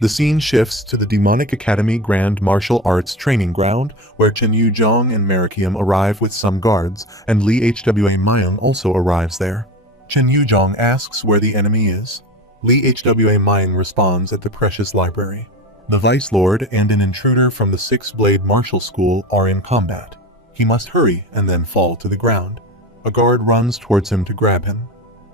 The scene shifts to the Demonic Academy Grand Martial Arts Training Ground, where Chen Yuzhong and Marikium arrive with some guards, and Li Hwa Mayang also arrives there. Chen Yuzhong asks where the enemy is. Li Hwa Mayang responds at the Precious Library. The Vice Lord and an intruder from the Six-Blade Martial School are in combat. He must hurry and then fall to the ground. A guard runs towards him to grab him.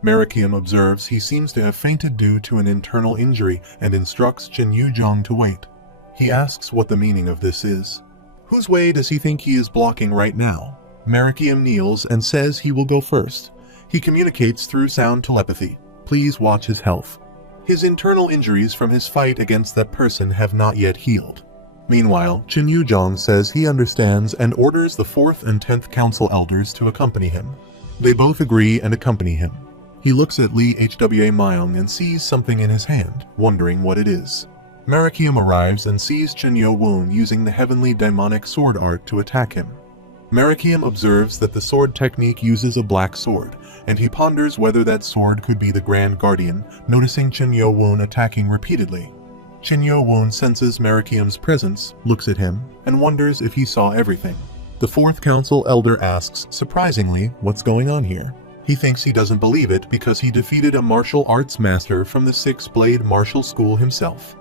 Marikium observes he seems to have fainted due to an internal injury and instructs Chen Yuzhong to wait. He asks what the meaning of this is. Whose way does he think he is blocking right now? Marikium kneels and says he will go first. He communicates through sound telepathy. Please watch his health. His internal injuries from his fight against that person have not yet healed. Meanwhile, Chen Yuzhong says he understands and orders the 4th and 10th Council Elders to accompany him. They both agree and accompany him. He looks at Li Hwa Mayang and sees something in his hand, wondering what it is. Marikium arrives and sees Chen Yo-woon using the heavenly demonic sword art to attack him. Marikium observes that the sword technique uses a black sword, and he ponders whether that sword could be the Grand Guardian, noticing Chen Yo-woon attacking repeatedly. Chen Yo-woon senses Marikium's presence, looks at him, and wonders if he saw everything. The 4th Council Elder asks, surprisingly, what's going on here? He thinks he doesn't believe it because he defeated a martial arts master from the Six-Blade Martial School himself.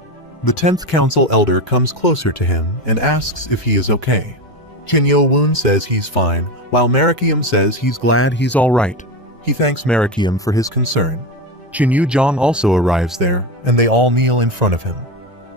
The 10th Council Elder comes closer to him and asks if he is okay. Chen Yo-woon says he's fine, while Marikium says he's glad he's alright. He thanks Marikium for his concern. Chen Yuzhong also arrives there, and they all kneel in front of him.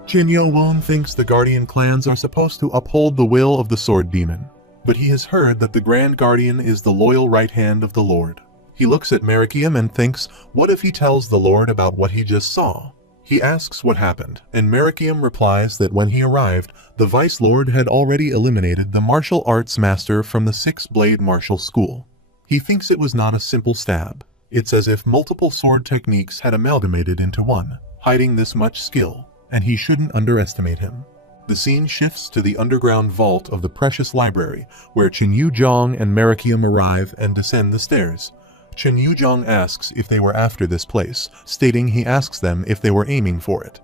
Chen Yo-woon thinks the Guardian clans are supposed to uphold the will of the Sword Demon, but he has heard that the Grand Guardian is the loyal right hand of the Lord. He looks at Marikium and thinks, what if he tells the Lord about what he just saw? He asks what happened, and Marikium replies that when he arrived, the Vice Lord had already eliminated the martial arts master from the Six-Blade Martial School. He thinks it was not a simple stab. It's as if multiple sword techniques had amalgamated into one, hiding this much skill, and he shouldn't underestimate him. The scene shifts to the underground vault of the Precious Library, where Chen Yuzhong and Marikium arrive and descend the stairs. Chen Yuzhong asks if they were after this place, stating he asks them if they were aiming for it.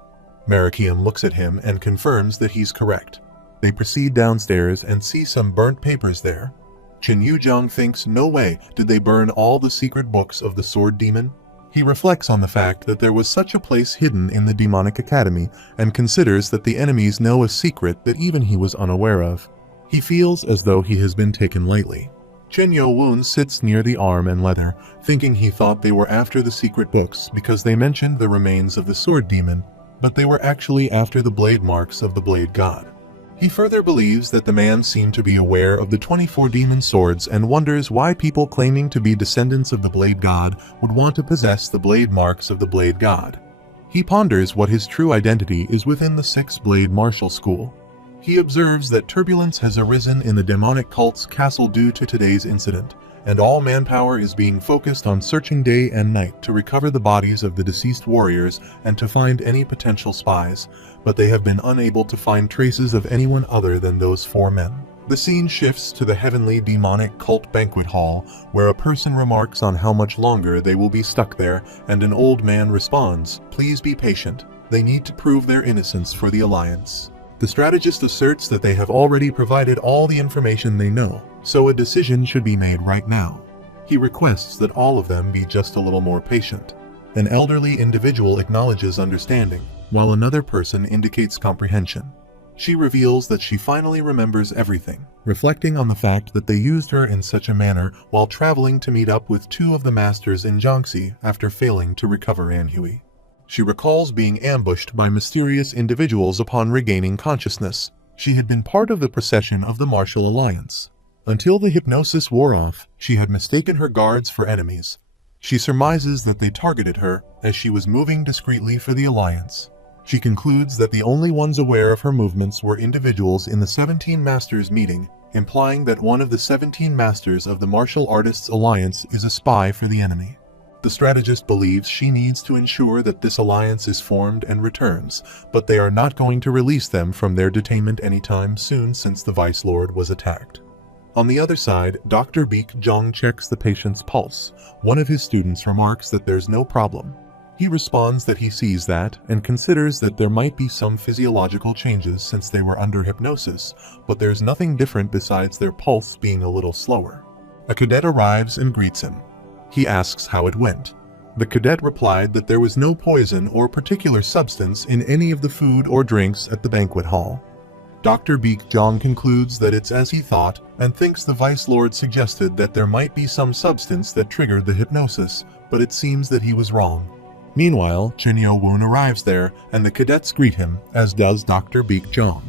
Marikium looks at him and confirms that he's correct. They proceed downstairs and see some burnt papers there. Chen Yuzhong thinks no way did they burn all the secret books of the Sword Demon. He reflects on the fact that there was such a place hidden in the Demonic Academy and considers that the enemies know a secret that even he was unaware of. He feels as though he has been taken lightly. Chen Yo-woon sits near the arm and leather, thinking he thought they were after the secret books because they mentioned the remains of the Sword Demon, but they were actually after the blade marks of the Blade God. He further believes that the man seemed to be aware of the 24 demon swords and wonders why people claiming to be descendants of the Blade God would want to possess the blade marks of the Blade God. He ponders what his true identity is within the Six-Blade Martial School. He observes that turbulence has arisen in the demonic cult's castle due to today's incident, and all manpower is being focused on searching day and night to recover the bodies of the deceased warriors and to find any potential spies, but they have been unable to find traces of anyone other than those 4 men. The scene shifts to the heavenly demonic cult banquet hall, where a person remarks on how much longer they will be stuck there, and an old man responds, "Please be patient. They need to prove their innocence for the Alliance." The strategist asserts that they have already provided all the information they know, so a decision should be made right now. He requests that all of them be just a little more patient. An elderly individual acknowledges understanding, while another person indicates comprehension. She reveals that she finally remembers everything, reflecting on the fact that they used her in such a manner while traveling to meet up with 2 of the masters in Jiangxi after failing to recover Anhui. She recalls being ambushed by mysterious individuals upon regaining consciousness. She had been part of the procession of the Martial Alliance. Until the hypnosis wore off, she had mistaken her guards for enemies. She surmises that they targeted her as she was moving discreetly for the Alliance. She concludes that the only ones aware of her movements were individuals in the 17 Masters meeting, implying that one of the 17 Masters of the Martial Artists Alliance is a spy for the enemy. The strategist believes she needs to ensure that this alliance is formed and returns, but they are not going to release them from their detainment anytime soon since the Vice Lord was attacked. On the other side, Dr. Baek Jong checks the patient's pulse. One of his students remarks that there's no problem. He responds that he sees that and considers that there might be some physiological changes since they were under hypnosis, but there's nothing different besides their pulse being a little slower. A cadet arrives and greets him. He asks how it went. The cadet replied that there was no poison or particular substance in any of the food or drinks at the banquet hall. Dr. Baekjong concludes that it's as he thought and thinks the Vice Lord suggested that there might be some substance that triggered the hypnosis, but it seems that he was wrong. Meanwhile, Chen Yo-woon arrives there and the cadets greet him, as does Dr. Baekjong.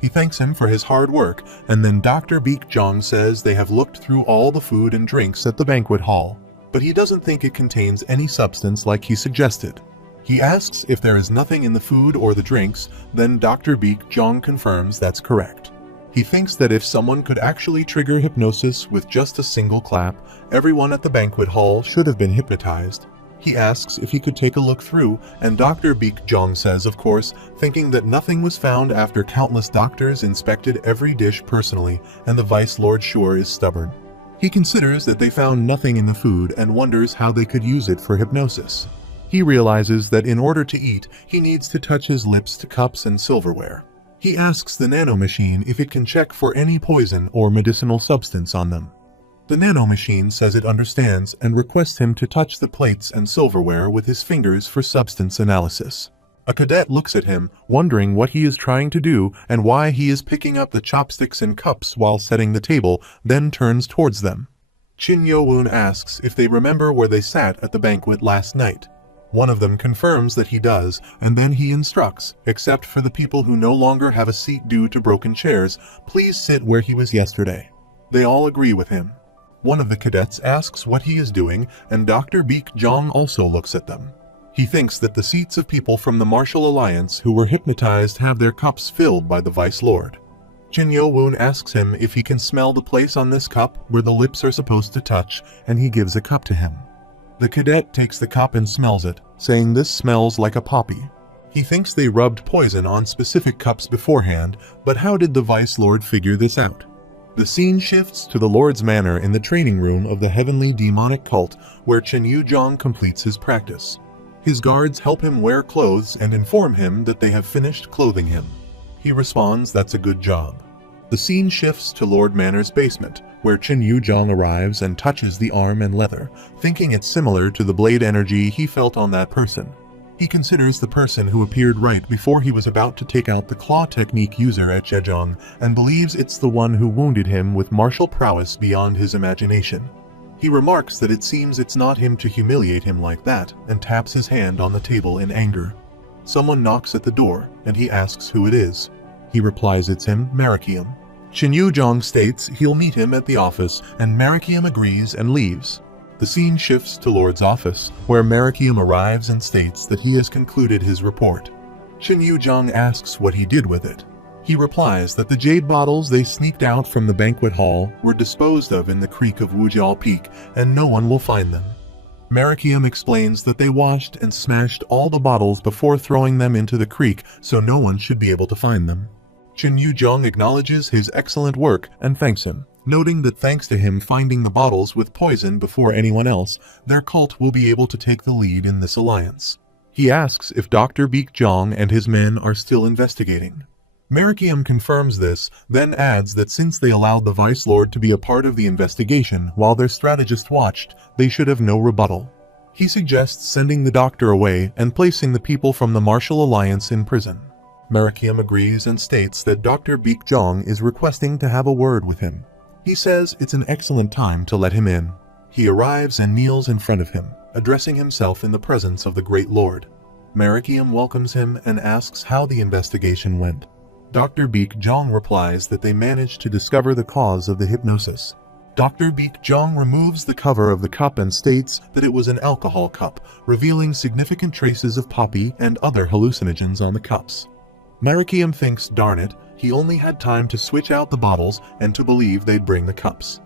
He thanks him for his hard work, and then Dr. Baekjong says they have looked through all the food and drinks at the banquet hall, but he doesn't think it contains any substance like he suggested. He asks if there is nothing in the food or the drinks, then Dr. Baekjong confirms that's correct. He thinks that if someone could actually trigger hypnosis with just a single clap, everyone at the banquet hall should have been hypnotized. He asks if he could take a look through, and Dr. Baekjong says, of course, thinking that nothing was found after countless doctors inspected every dish personally, and the Vice Lord sure is stubborn. He considers that they found nothing in the food and wonders how they could use it for hypnosis. He realizes that in order to eat, he needs to touch his lips to cups and silverware. He asks the Nano machine if it can check for any poison or medicinal substance on them. The Nano machine says it understands and requests him to touch the plates and silverware with his fingers for substance analysis. A cadet looks at him, wondering what he is trying to do and why he is picking up the chopsticks and cups while setting the table, then turns towards them. Chen Yo-woon asks if they remember where they sat at the banquet last night. One of them confirms that he does, and then he instructs, except for the people who no longer have a seat due to broken chairs, please sit where he was yesterday. They all agree with him. One of the cadets asks what he is doing, and Dr. Baekjong also looks at them. He thinks that the seats of people from the Martial Alliance who were hypnotized have their cups filled by the Vice Lord. Chen Yo-woon asks him if he can smell the place on this cup where the lips are supposed to touch, and he gives a cup to him. The cadet takes the cup and smells it, saying this smells like a poppy. He thinks they rubbed poison on specific cups beforehand, but how did the Vice Lord figure this out? The scene shifts to the Lord's manor in the training room of the heavenly demonic cult, where Chen Yu-jong completes his practice. His guards help him wear clothes and inform him that they have finished clothing him. He responds that's a good job. The scene shifts to Lord Manor's basement, where Chen Yu-jong arrives and touches the arm and leather, thinking it's similar to the blade energy he felt on that person. He considers the person who appeared right before he was about to take out the claw technique user at Zhejiang, and believes it's the one who wounded him with martial prowess beyond his imagination. He remarks that it seems it's not him to humiliate him like that, and taps his hand on the table in anger. Someone knocks at the door, and he asks who it is. He replies it's him, Marikium. Chen Yu-jong states he'll meet him at the office, and Marikium agrees and leaves. The scene shifts to Lord's office, where Marikium arrives and states that he has concluded his report. Chen Yu-jong asks what he did with it. He replies that the jade bottles they sneaked out from the banquet hall were disposed of in the creek of Wujiao Peak, and no one will find them. Marikium explains that they washed and smashed all the bottles before throwing them into the creek, so no one should be able to find them. Chen Yu-jong acknowledges his excellent work and thanks him, noting that thanks to him finding the bottles with poison before anyone else, their cult will be able to take the lead in this alliance. He asks if Dr. Baekjong and his men are still investigating. Marikium confirms this, then adds that since they allowed the Vice Lord to be a part of the investigation while their strategist watched, they should have no rebuttal. He suggests sending the doctor away and placing the people from the Martial Alliance in prison. Marikium agrees and states that Dr. Baekjong is requesting to have a word with him. He says it's an excellent time to let him in. He arrives and kneels in front of him, addressing himself in the presence of the Great Lord. Marikium welcomes him and asks how the investigation went. Dr. Baekjong replies that they managed to discover the cause of the hypnosis. Dr. Baekjong removes the cover of the cup and states that it was an alcohol cup, revealing significant traces of poppy and other hallucinogens on the cups. Marikium thinks, darn it, he only had time to switch out the bottles and to believe they'd bring the cups.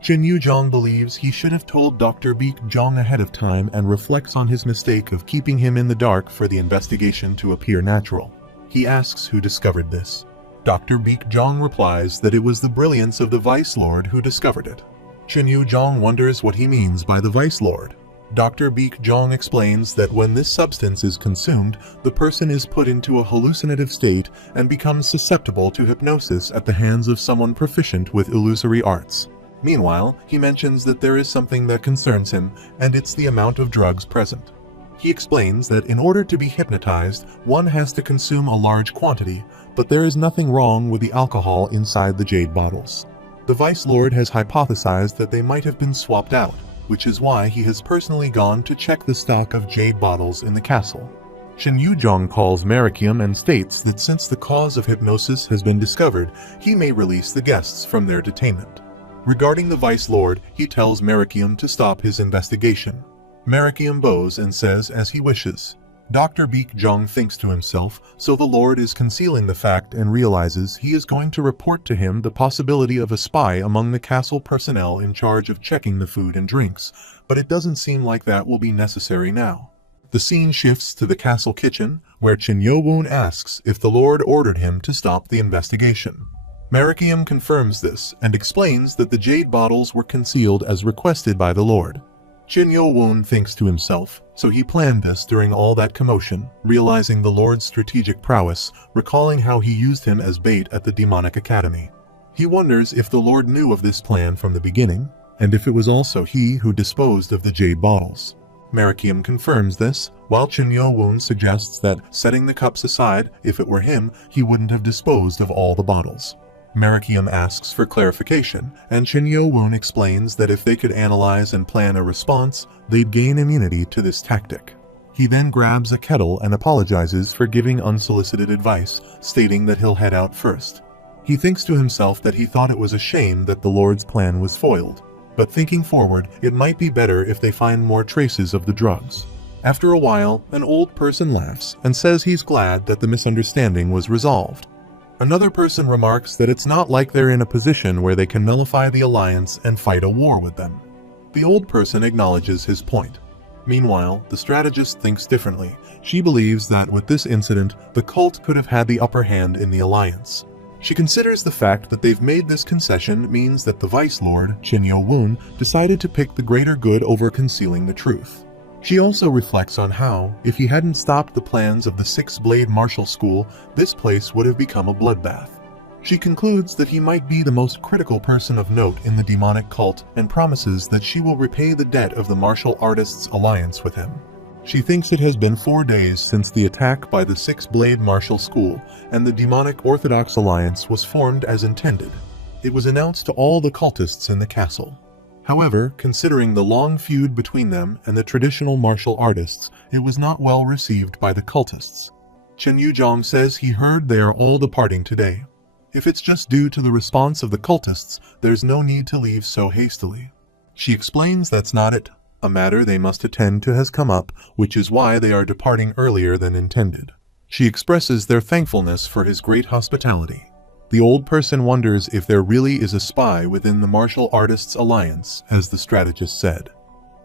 Chen Yu-jong believes he should have told Dr. Baekjong ahead of time and reflects on his mistake of keeping him in the dark for the investigation to appear natural. He asks who discovered this. Dr. Baekjong replies that it was the brilliance of the Vice Lord who discovered it. Chen Yu-jong wonders what he means by the Vice Lord. Dr. Beek Jong explains that when this substance is consumed, the person is put into a hallucinative state and becomes susceptible to hypnosis at the hands of someone proficient with illusory arts. Meanwhile, he mentions that there is something that concerns him, and it's the amount of drugs present. He explains that in order to be hypnotized, one has to consume a large quantity, but there is nothing wrong with the alcohol inside the jade bottles. The Vice Lord has hypothesized that they might have been swapped out, which is why he has personally gone to check the stock of jade bottles in the castle. Shin Yuzhong calls Marakium and states that since the cause of hypnosis has been discovered, he may release the guests from their detainment. Regarding the Vice Lord, he tells Marakium to stop his investigation. Marakium bows and says as he wishes. Dr. Beek Jong thinks to himself, so the Lord is concealing the fact and realizes he is going to report to him the possibility of a spy among the castle personnel in charge of checking the food and drinks, but it doesn't seem like that will be necessary now. The scene shifts to the castle kitchen, where Chin Yo-woon asks if the Lord ordered him to stop the investigation. Marakium confirms this and explains that the jade bottles were concealed as requested by the Lord. Chin Yo-woon thinks to himself, so he planned this during all that commotion, realizing the Lord's strategic prowess, recalling how he used him as bait at the Demonic Academy. He wonders if the Lord knew of this plan from the beginning, and if it was also he who disposed of the jade bottles. Marakium confirms this, while Chin Yo-woon suggests that, setting the cups aside, if it were him, he wouldn't have disposed of all the bottles. Marakium asks for clarification, and Chin Yo-woon explains that if they could analyze and plan a response, they'd gain immunity to this tactic. He then grabs a kettle and apologizes for giving unsolicited advice, stating that he'll head out first. He thinks to himself that he thought it was a shame that the Lord's plan was foiled, but thinking forward, it might be better if they find more traces of the drugs. After a while, an old person laughs and says he's glad that the misunderstanding was resolved. Another person remarks that it's not like they're in a position where they can nullify the alliance and fight a war with them. The old person acknowledges his point. Meanwhile, the strategist thinks differently. She believes that with this incident, the cult could have had the upper hand in the alliance. She considers the fact that they've made this concession means that the Vice Lord, Chin Yo-woon, decided to pick the greater good over concealing the truth. She also reflects on how, if he hadn't stopped the plans of the Six-Blade Martial School, this place would have become a bloodbath. She concludes that he might be the most critical person of note in the demonic cult and promises that she will repay the debt of the martial artists' alliance with him. She thinks it has been 4 days since the attack by the Six-Blade Martial School, and the demonic Orthodox alliance was formed as intended. It was announced to all the cultists in the castle. However, considering the long feud between them and the traditional martial artists, it was not well received by the cultists. Chen Yuzhong says he heard they are all departing today. If it's just due to the response of the cultists, there's no need to leave so hastily. She explains that's not it. A matter they must attend to has come up, which is why they are departing earlier than intended. She expresses their thankfulness for his great hospitality. The old person wonders if there really is a spy within the martial artists' alliance, as the strategist said.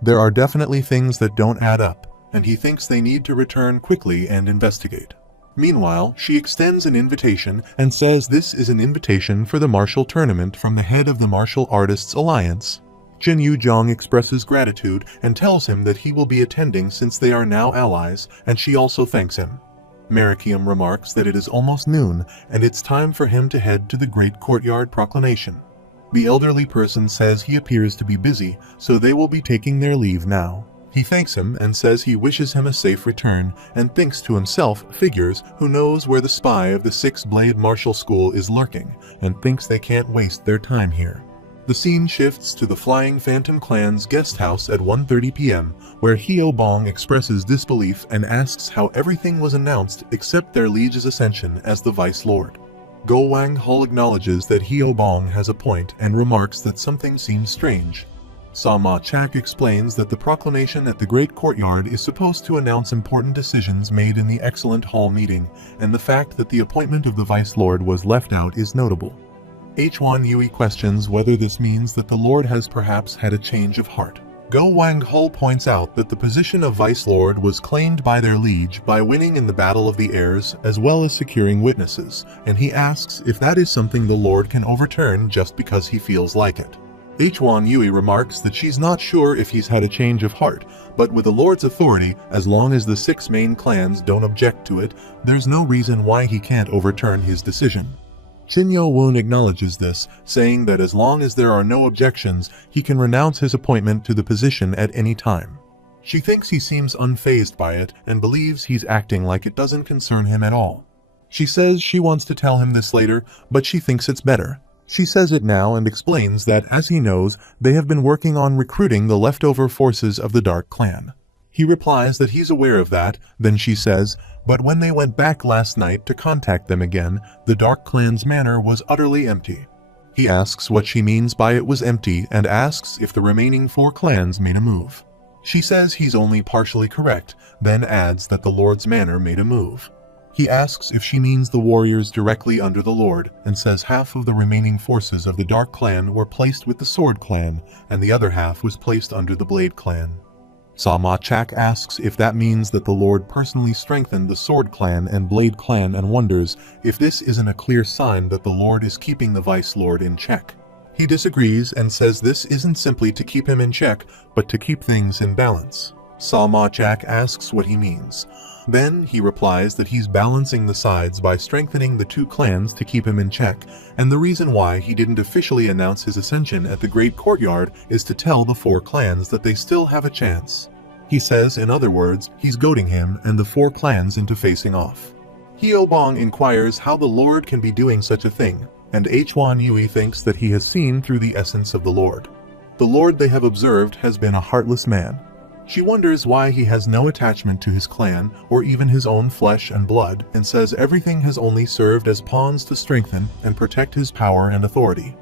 There are definitely things that don't add up, and he thinks they need to return quickly and investigate. Meanwhile, she extends an invitation and says this is an invitation for the martial tournament from the head of the martial artists' alliance. Chin Yuzhong expresses gratitude and tells him that he will be attending since they are now allies, and she also thanks him. Marakium remarks that it is almost noon, and it's time for him to head to the Great Courtyard Proclamation. The elderly person says he appears to be busy, so they will be taking their leave now. He thanks him and says he wishes him a safe return, and thinks to himself, figures, who knows where the spy of the Six-Blade Martial School is lurking, and thinks they can't waste their time here. The scene shifts to the Flying Phantom Clan's guest house at 1:30 p.m., where Hyo Bong expresses disbelief and asks how everything was announced except their liege's ascension as the Vice Lord. Go Wang Hul acknowledges that Hyo Bong has a point and remarks that something seems strange. Sa Ma Chak explains that the proclamation at the Great Courtyard is supposed to announce important decisions made in the Excellent Hall meeting, and the fact that the appointment of the Vice Lord was left out is notable. H1 Yui questions whether this means that the Lord has perhaps had a change of heart. Go Wang Hul points out that the position of Vice Lord was claimed by their liege by winning in the Battle of the Heirs as well as securing witnesses, and he asks if that is something the Lord can overturn just because he feels like it. Hwan Yui remarks that she's not sure if he's had a change of heart, but with the Lord's authority, as long as the 6 main clans don't object to it, there's no reason why he can't overturn his decision. Chin Yo-woon acknowledges this, saying that as long as there are no objections, he can renounce his appointment to the position at any time. She thinks he seems unfazed by it and believes he's acting like it doesn't concern him at all. She says she wants to tell him this later, but she thinks it's better. She says it now and explains that, as he knows, they have been working on recruiting the leftover forces of the Dark Clan. He replies that he's aware of that, then she says, but when they went back last night to contact them again, the Dark Clan's manor was utterly empty. He asks what she means by it was empty and asks if the remaining 4 clans made a move. She says he's only partially correct, then adds that the Lord's manor made a move. He asks if she means the warriors directly under the Lord, and says half of the remaining forces of the Dark Clan were placed with the Sword Clan, and the other half was placed under the Blade Clan. Sa-ma-chak asks if that means that the Lord personally strengthened the Sword Clan and Blade Clan and wonders if this isn't a clear sign that the Lord is keeping the Vice Lord in check. He disagrees and says this isn't simply to keep him in check, but to keep things in balance. Sa-ma-chak asks what he means. Then he replies that he's balancing the sides by strengthening the 2 clans to keep him in check, and the reason why he didn't officially announce his ascension at the Great Courtyard is to tell the 4 clans that they still have a chance. He says, in other words, he's goading him and the 4 clans into facing off. Hyobong inquires how the Lord can be doing such a thing, and Hwan Yui thinks that he has seen through the essence of the Lord. The Lord they have observed has been a heartless man. She wonders why he has no attachment to his clan or even his own flesh and blood, and says everything has only served as pawns to strengthen and protect his power and authority.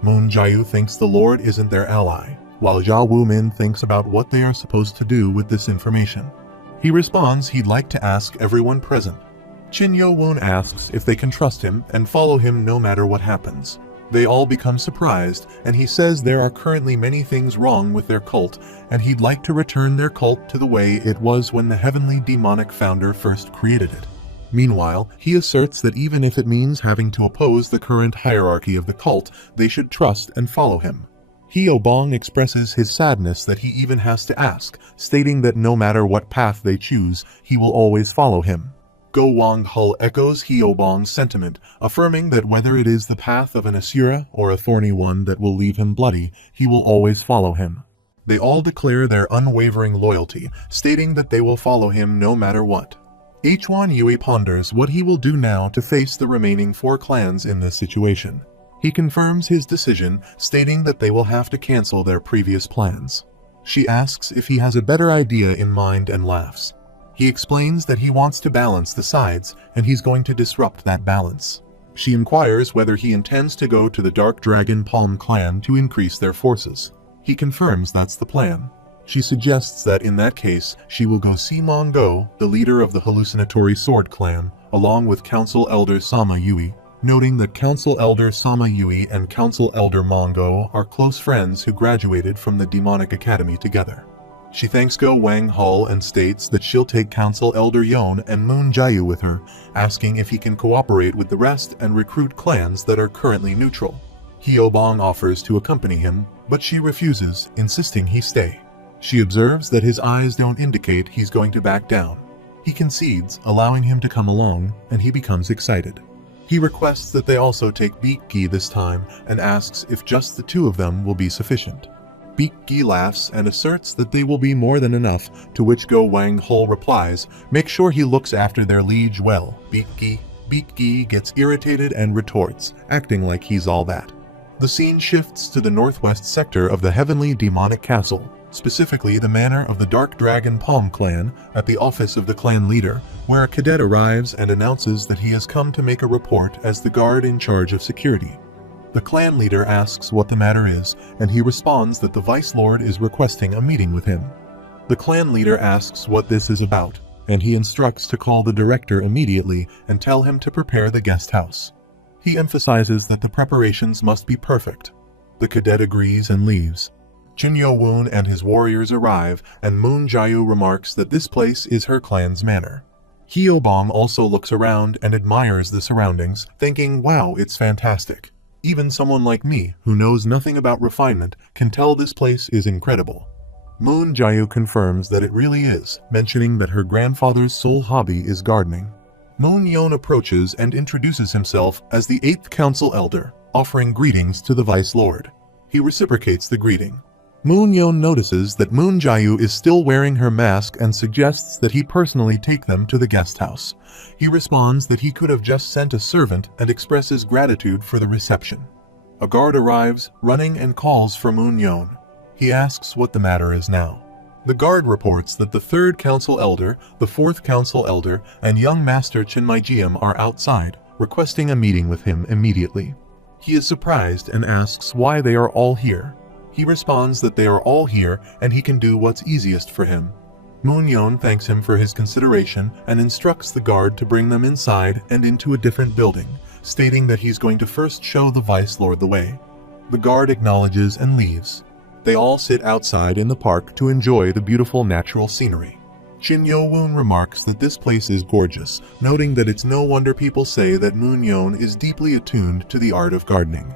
Moon Jae-yu thinks the Lord isn't their ally, while Ja Woo-min thinks about what they are supposed to do with this information. He responds he'd like to ask everyone present. Chin Yo-woon asks if they can trust him and follow him no matter what happens. They all become surprised, and he says there are currently many things wrong with their cult, and he'd like to return their cult to the way it was when the heavenly demonic founder first created it. Meanwhile, he asserts that even if it means having to oppose the current hierarchy of the cult, they should trust and follow him. Hyobong expresses his sadness that he even has to ask, stating that no matter what path they choose, he will always follow him. Go Wang-hul echoes Hyobong's sentiment, affirming that whether it is the path of an asura or a thorny one that will leave him bloody, he will always follow him. They all declare their unwavering loyalty, stating that they will follow him no matter what. Hwan Yui ponders what he will do now to face the remaining 4 clans in this situation. He confirms his decision, stating that they will have to cancel their previous plans. She asks if he has a better idea in mind and laughs. He explains that he wants to balance the sides, and he's going to disrupt that balance. She inquires whether he intends to go to the Dark Dragon Palm clan to increase their forces. He confirms that's the plan. She suggests that in that case, she will go see Mongo, the leader of the hallucinatory sword clan, along with Council Elder Sama Yui, noting that Council Elder Sama Yui and Council Elder Mongo are close friends who graduated from the Demonic Academy together. She thanks Go Wang-hul and states that she'll take Council Elder Yon and Moon Jae-yu with her, asking if he can cooperate with the rest and recruit clans that are currently neutral. Hyobong offers to accompany him, but she refuses, insisting he stay. She observes that his eyes don't indicate he's going to back down. He concedes, allowing him to come along, and he becomes excited. He requests that they also take Beak-gi this time and asks if just the 2 of them will be sufficient. Beak-gi laughs and asserts that they will be more than enough, to which Go Wang-hul replies, make sure he looks after their liege well, Beak-gi. Beak-gi gets irritated and retorts, acting like he's all that. The scene shifts to the northwest sector of the heavenly demonic castle, specifically the manor of the Dark Dragon Palm clan, at the office of the clan leader, where a cadet arrives and announces that he has come to make a report as the guard in charge of security. The clan leader asks what the matter is, and he responds that the Vice Lord is requesting a meeting with him. The clan leader asks what this is about, and he instructs to call the director immediately and tell him to prepare the guest house. He emphasizes that the preparations must be perfect. The cadet agrees and leaves. Chin Yo-woon and his warriors arrive, and Moon Jae-yu remarks that this place is her clan's manor. Hyobong also looks around and admires the surroundings, thinking, wow, it's fantastic. Even someone like me, who knows nothing about refinement, can tell this place is incredible. Moon Jayu confirms that it really is, mentioning that her grandfather's sole hobby is gardening. Moon Yon approaches and introduces himself as the 8th Council Elder, offering greetings to the Vice Lord. He reciprocates the greeting. Moon Yon notices that Moon Jayu is still wearing her mask and suggests that he personally take them to the guest house. He responds that he could have just sent a servant and expresses gratitude for the reception. A guard arrives, running, and calls for Moon Yon. He asks what the matter is now. The guard reports that the 3rd Council Elder, the 4th Council Elder, and young Master Chinmaijiam are outside, requesting a meeting with him immediately. He is surprised and asks why they are all here. He responds that they are all here and he can do what's easiest for him. Moon Yon thanks him for his consideration and instructs the guard to bring them inside and into a different building, stating that he's going to first show the Vice Lord the way. The guard acknowledges and leaves. They all sit outside in the park to enjoy the beautiful natural scenery. Chin Yo-woon remarks that this place is gorgeous, noting that it's no wonder people say that Moon Yon is deeply attuned to the art of gardening.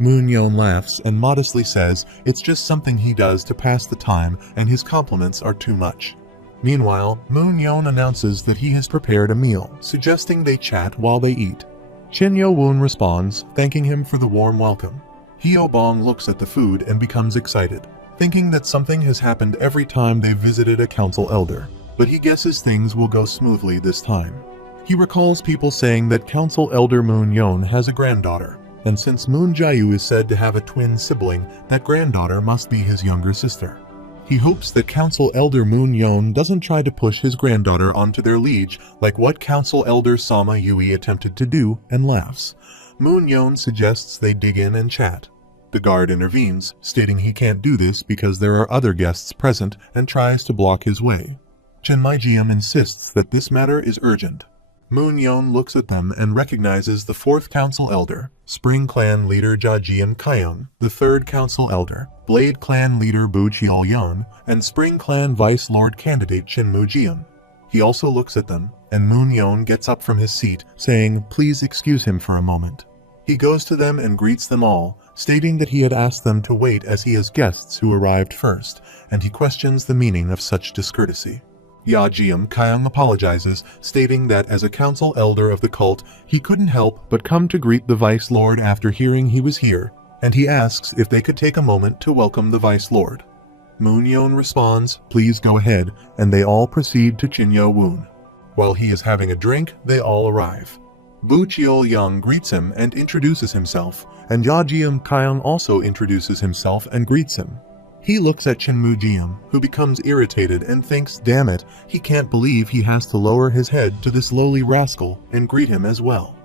Moon Yon laughs and modestly says it's just something he does to pass the time and his compliments are too much. Meanwhile, Moon Yon announces that he has prepared a meal, suggesting they chat while they eat. Chin Yo-woon responds, thanking him for the warm welcome. Hyo-bong looks at the food and becomes excited, thinking that something has happened every time they've visited a council elder, but he guesses things will go smoothly this time. He recalls people saying that Council Elder Moon Yon has a granddaughter, and since Moon Jayu is said to have a twin sibling, that granddaughter must be his younger sister. He hopes that Council Elder Moon Yon doesn't try to push his granddaughter onto their liege like what Council Elder Sama Yui attempted to do, and laughs. Moon Yon suggests they dig in and chat. The guard intervenes, stating he can't do this because there are other guests present and tries to block his way. Chinmaijiam insists that this matter is urgent. Moon Yon looks at them and recognizes the 4th Council Elder, Spring Clan Leader Jajian Kyeong, the 3rd Council Elder, Blade Clan Leader Bu Cheol-yeon, and Spring Clan Vice Lord Candidate Chin Mu-jiam. He also looks at them, and Moon Yon gets up from his seat, saying, "Please excuse him for a moment." He goes to them and greets them all, stating that he had asked them to wait as he has guests who arrived first, and he questions the meaning of such discourtesy. Yajiam Kyeong apologizes, stating that as a council elder of the cult, he couldn't help but come to greet the Vice Lord after hearing he was here, and he asks if they could take a moment to welcome the Vice Lord. Moon Yon responds, "Please go ahead," and they all proceed to Chin Yo-woon. While he is having a drink, they all arrive. Bu Cheol-yeon greets him and introduces himself, and Yajiam Kyeong also introduces himself and greets him. He looks at Chin Mu-jiam, who becomes irritated and thinks, damn it, he can't believe he has to lower his head to this lowly rascal and greet him as well.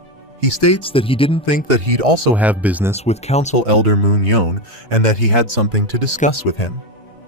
He states that he didn't think that he'd also have business with Council Elder Moon Yon and that he had something to discuss with him.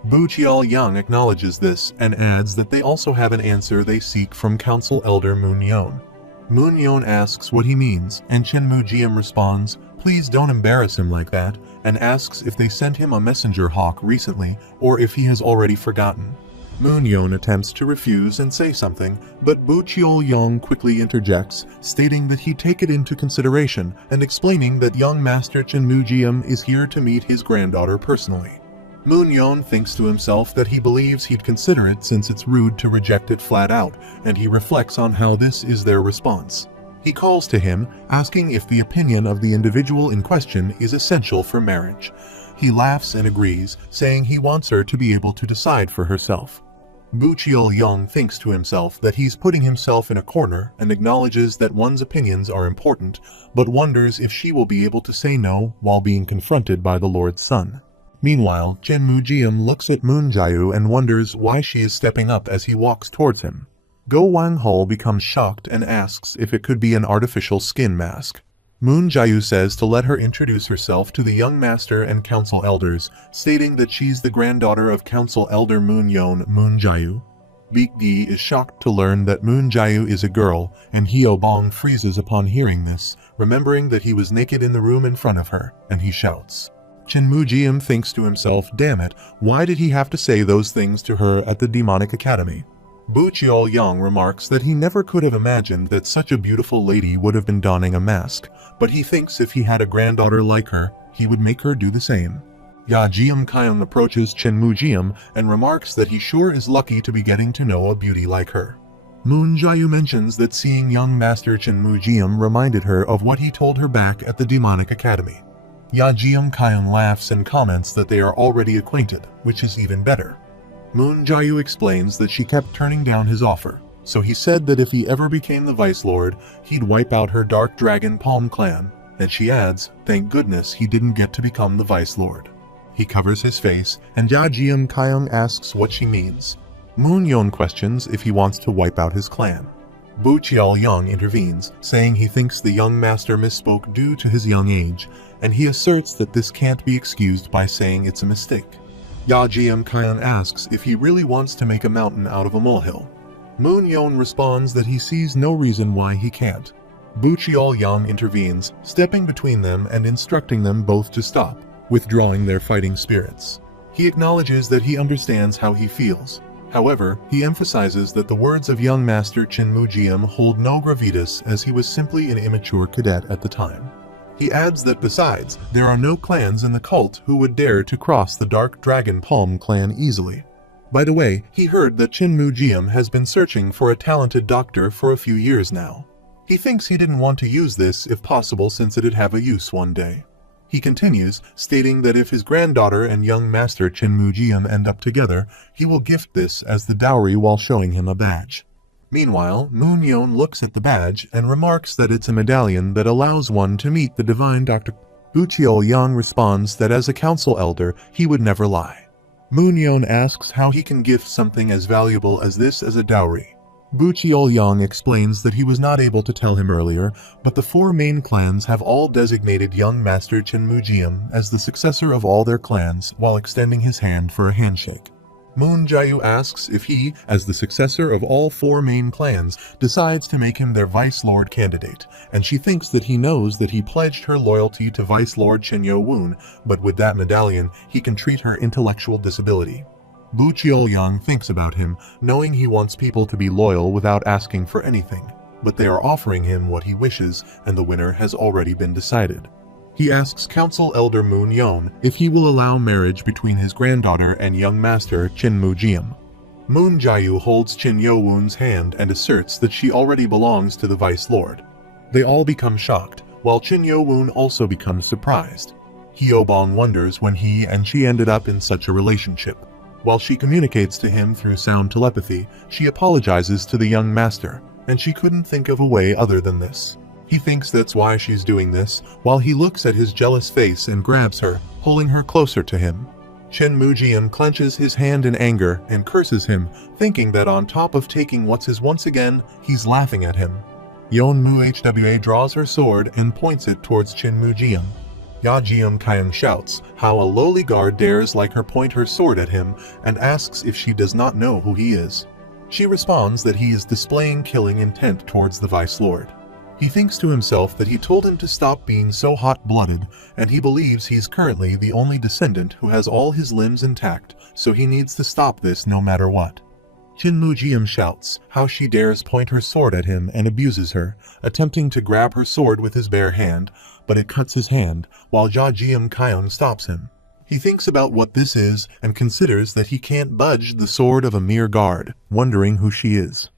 Bu Cheol-yeon acknowledges this and adds that they also have an answer they seek from Council Elder Moon Yon. Moon Yon asks what he means, and Chin Mu-jiam responds, "Please don't embarrass him like that," and asks if they sent him a messenger hawk recently or if he has already forgotten. Moon Yon attempts to refuse and say something, but Bu Cheol-yeon quickly interjects, stating that he'd take it into consideration and explaining that young Master Chin Mu-jiam is here to meet his granddaughter personally. Moon Yon thinks to himself that he believes he'd consider it since it's rude to reject it flat out, and he reflects on how this is their response. He calls to him, asking if the opinion of the individual in question is essential for marriage. He laughs and agrees, saying he wants her to be able to decide for herself. Bu Cheol-yeon thinks to himself that he's putting himself in a corner and acknowledges that one's opinions are important, but wonders if she will be able to say no while being confronted by the Lord's son. Meanwhile, Chin Mu-jiam looks at Moon Jayu and wonders why she is stepping up as he walks towards him. Go Wang-hul becomes shocked and asks if it could be an artificial skin mask. Moon Jayu says to let her introduce herself to the young master and council elders, stating that she's the granddaughter of Council Elder Moon Yon, Moon Jayu. Baek-gi is shocked to learn that Moon Jayu is a girl, and Hyo-bong freezes upon hearing this, remembering that he was naked in the room in front of her, and he shouts. Chin Mu-jiam thinks to himself, damn it, why did he have to say those things to her at the Demonic Academy? Bu Chiao-yang remarks that he never could have imagined that such a beautiful lady would have been donning a mask, but he thinks if he had a granddaughter like her, he would make her do the same. Ya Jiam-kyung approaches Chen Mu-jiam and remarks that he sure is lucky to be getting to know a beauty like her. Moon Jae-yu mentions that seeing young Master Chen Mu-jiam reminded her of what he told her back at the Demonic Academy. Ya Jiam-kyung laughs and comments that they are already acquainted, which is even better. Moon Jae-yu explains that she kept turning down his offer, so he said that if he ever became the Vice Lord, he'd wipe out her Dark Dragon Palm clan, and she adds, thank goodness he didn't get to become the Vice Lord. He covers his face, and Ya Jiam-kyung asks what she means. Moon Yeon questions if he wants to wipe out his clan. Bu Chiao-yang intervenes, saying he thinks the young master misspoke due to his young age, and he asserts that this can't be excused by saying it's a mistake. Ya Jiam-kyung asks if he really wants to make a mountain out of a molehill. Moon Yeon responds that he sees no reason why he can't. Bu Chiao-yang intervenes, stepping between them and instructing them both to stop, withdrawing their fighting spirits. He acknowledges that he understands how he feels. However, he emphasizes that the words of young Master Chen Mu-jiam hold no gravitas as he was simply an immature cadet at the time. He adds that besides, there are no clans in the cult who would dare to cross the Dark Dragon Palm clan easily. By the way, he heard that Chen Mu-jiam has been searching for a talented doctor for a few years now. He thinks he didn't want to use this if possible since it'd have a use one day. He continues, stating that if his granddaughter and young Master Chen Mu-jiam end up together, he will gift this as the dowry while showing him a badge. Meanwhile, Moon Yeon looks at the badge and remarks that it's a medallion that allows one to meet the divine Dr. Bu Chiao-yang responds that as a council elder, he would never lie. Moon Yeon asks how he can gift something as valuable as this as a dowry. Bu Chiao-yang explains that he was not able to tell him earlier, but the four main clans have all designated young Master Chen Mu-jiam as the successor of all their clans while extending his hand for a handshake. Moon Jae-yu asks if he, as the successor of all four main clans, decides to make him their Vice Lord candidate, and she thinks that he knows that he pledged her loyalty to Vice Lord Chen Yo-woon, but with that medallion, he can treat her intellectual disability. Bu Chiao-yang thinks about him, knowing he wants people to be loyal without asking for anything, but they are offering him what he wishes, and the winner has already been decided. He asks Council Elder Moon Yeon if he will allow marriage between his granddaughter and young master Chen Mu-jiam. Moon Jae-yu holds Chen Yo-woon's hand and asserts that she already belongs to the Vice Lord. They all become shocked, while Chen Yo-woon also becomes surprised. Hyo-bong wonders when he and she ended up in such a relationship. While she communicates to him through sound telepathy, she apologizes to the young master, and she couldn't think of a way other than this. He thinks that's why she's doing this, while he looks at his jealous face and grabs her, pulling her closer to him. Chen Mu-jiam clenches his hand in anger and curses him, thinking that on top of taking what's his once again, he's laughing at him. Yeon Mu-hwa draws her sword and points it towards Chen Mu-jiam. Ya Jiam-kyung shouts how a lowly guard dares like her point her sword at him and asks if she does not know who he is. She responds that he is displaying killing intent towards the Vice Lord. He thinks to himself that he told him to stop being so hot-blooded, and he believes he's currently the only descendant who has all his limbs intact, so he needs to stop this no matter what. Chen Mu-jiam shouts how she dares point her sword at him and abuses her, attempting to grab her sword with his bare hand, but it cuts his hand, while Ya Jiam-kyung stops him. He thinks about what this is and considers that he can't budge the sword of a mere guard, wondering who she is.